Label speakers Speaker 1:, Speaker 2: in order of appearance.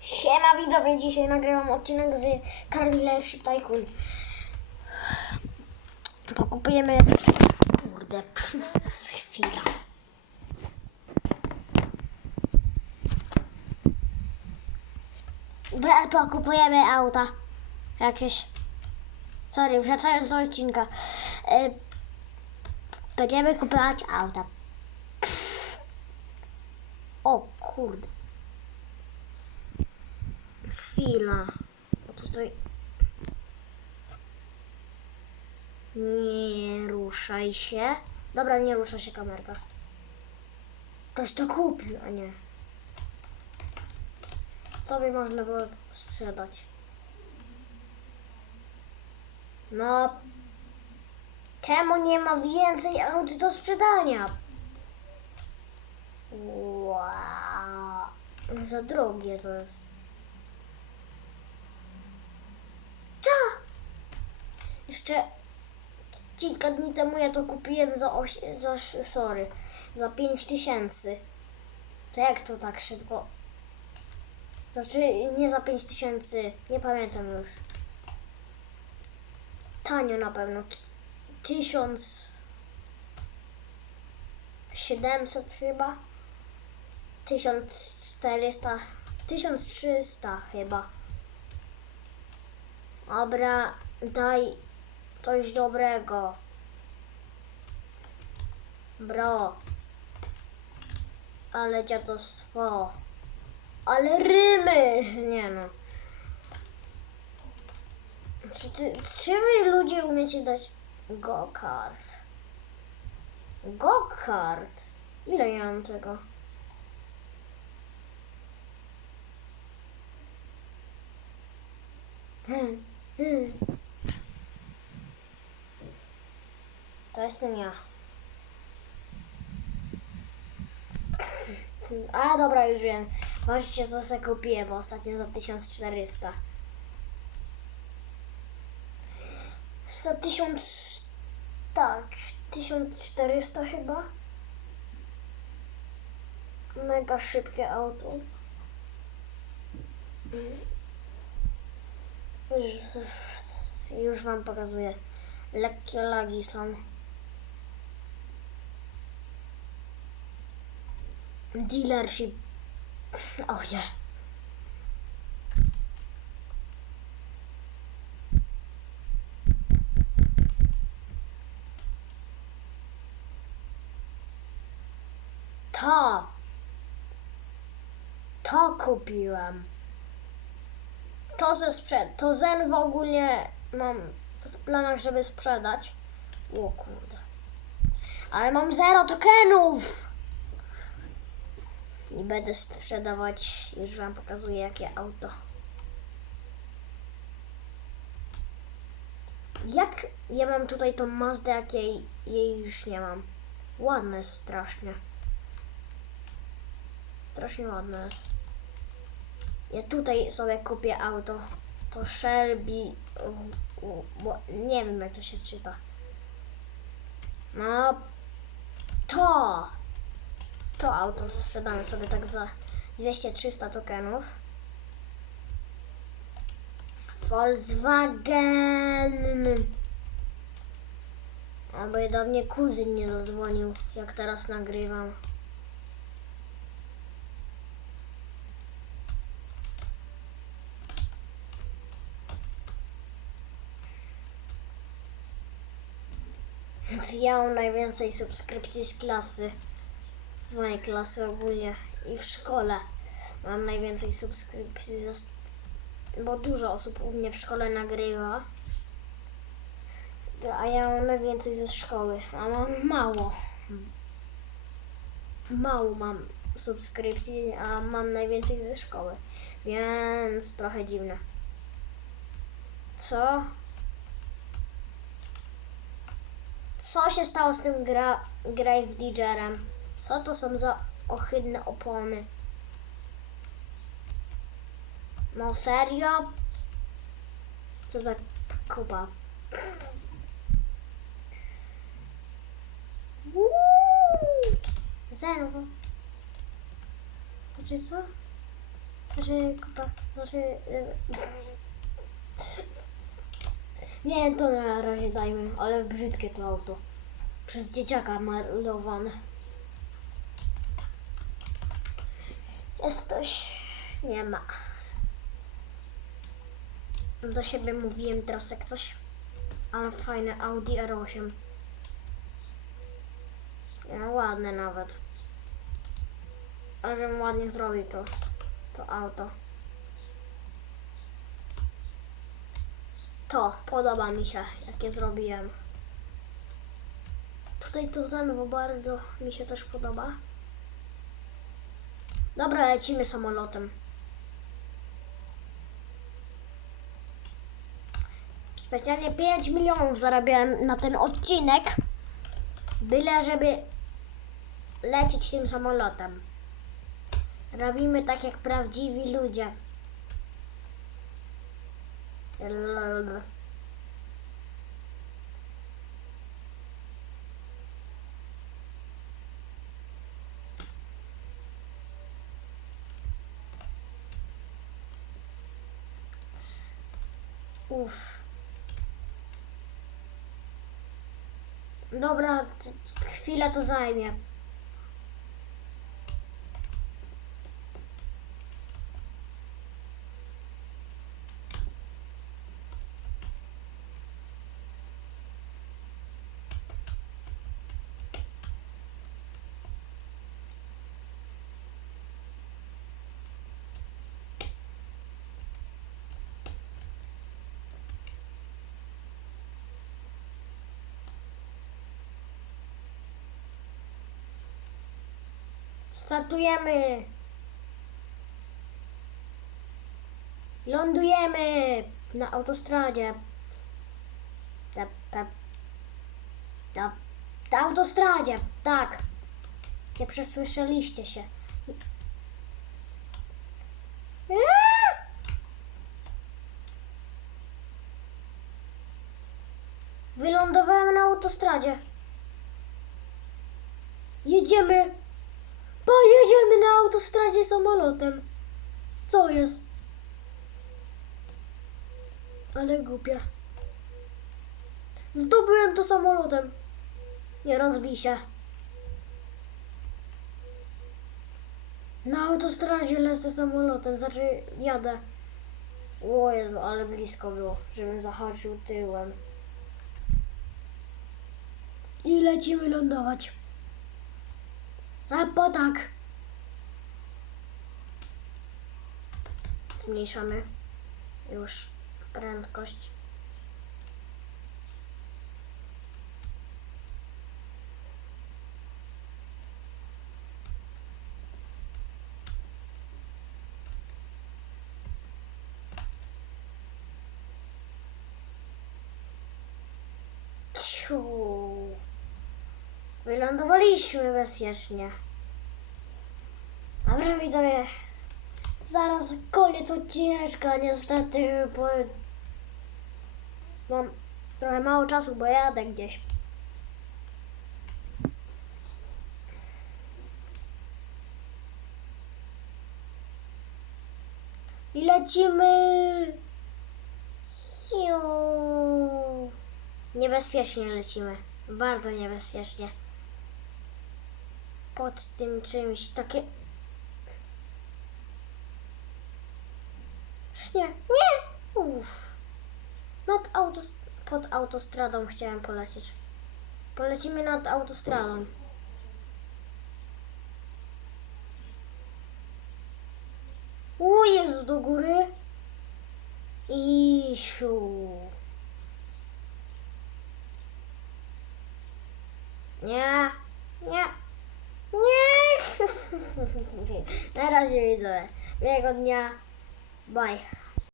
Speaker 1: Siema widzowie, dzisiaj nagrywam odcinek z Car Dealership Tycoon. Pokupujemy... Kurde, chwila. Pokupujemy auta. Jakieś... Sorry, wracając do odcinka. Y, Będziemy kupować auta. O kurde. Chwila. Tutaj. Nie ruszaj się. Dobra, nie rusza się kamerka. Ktoś to kupił, a nie. Co by można było sprzedać? No. Czemu nie ma więcej aut do sprzedania? Wow. Za drogie to jest. Co? Jeszcze kilka dni temu ja to kupiłem za, oś, za sorry, za 5 tysięcy. To jak to tak szybko? Znaczy nie za 5 tysięcy, nie pamiętam już. Tanio na pewno. Tysiąc... 700 chyba. 1400, 1300 chyba. Dobra, daj coś dobrego. Bro. Ale dziadostwo. Ale rymy! Nie no. Czy, czy wy ludzie umiecie dać go-kart? Go-kart? Ile ja mam tego? Hmm, hmm. To jestem ja. A dobra, już wiem. Patrzcie co sobie kupiłem ostatnio za 1400. Za 1000... Tak, 1400 chyba. Mega szybkie auto. Już, już wam pokazuję. Lekkie lagi są. Dealership. Oh yeah. To. To kupiłem. To ze sprzed. To Zen w ogóle mam w planach, żeby sprzedać. O kurde. Ale mam zero tokenów! I będę sprzedawać. Już wam pokazuję jakie auto. Jak ja mam tutaj tą Mazdę, jak jej, jej już nie mam. Ładne jest strasznie. Strasznie ładne jest. Ja tutaj sobie kupię auto. To Shelby. Nie wiem jak to się czyta. No. To. To auto sprzedamy sobie tak za 200-300 tokenów. Volkswagen. Aby do mnie kuzyn nie zadzwonił, jak teraz nagrywam. Mam najwięcej subskrypcji z klasy. Z mojej klasy ogólnie. I w szkole mam najwięcej subskrypcji. Bo dużo osób u mnie w szkole nagrywa. A ja mam najwięcej ze szkoły. A mam mało. Mało mam subskrypcji, a mam najwięcej ze szkoły. Więc trochę dziwne. Co? Co się stało z tym gra, graj w DJ-em? Co to są za ohydne opony? No serio? Co za kupa? Uuu, Zero. Znaczy co? Znaczy, kupa, znaczy... y, Nie, to na razie dajmy, ale brzydkie to auto. Przez dzieciaka malowane. Jest coś... Nie ma. Do siebie mówiłem teraz jak coś, ale fajne Audi R8. No, ładne nawet. Ale żebym ładnie zrobił to, to auto. To podoba mi się, jakie zrobiłem. Tutaj to zanowu bardzo mi się też podoba. Dobra, lecimy samolotem. Specjalnie 5 milionów zarabiałem na ten odcinek. Byle żeby lecieć tym samolotem. Robimy tak jak prawdziwi ludzie. Lol. Uff. Dobra, chwilę to zajmie. Startujemy. Lądujemy na autostradzie. Ta, ta, ta, na autostradzie, tak. Nie przesłyszeliście się. Wylądowałem na autostradzie. Jedziemy. Autostradzie samolotem. Co jest? Ale głupia. Zdobyłem to samolotem. Nie rozbij się. Na autostradzie lecę samolotem, znaczy jadę. O Jezu, ale blisko było, żebym zahaczył tyłem. I lecimy lądować. A po tak. Zmniejszamy już prędkość. Wylądowaliśmy bezpiecznie. Dobra widzowie, zaraz koniec odcineczka, niestety, bo mam trochę mało czasu, bo jadę gdzieś. I lecimy! Siu. Niebezpiecznie lecimy, bardzo niebezpiecznie. Pod tym czymś takie Nie, nie! Uff. Nad autos... Pod autostradą chciałem polecieć. Polecimy nad autostradą. O Jezu, do góry. I siu. Nie, nie, nie. Na razie widzę. Miłego dnia. Bye.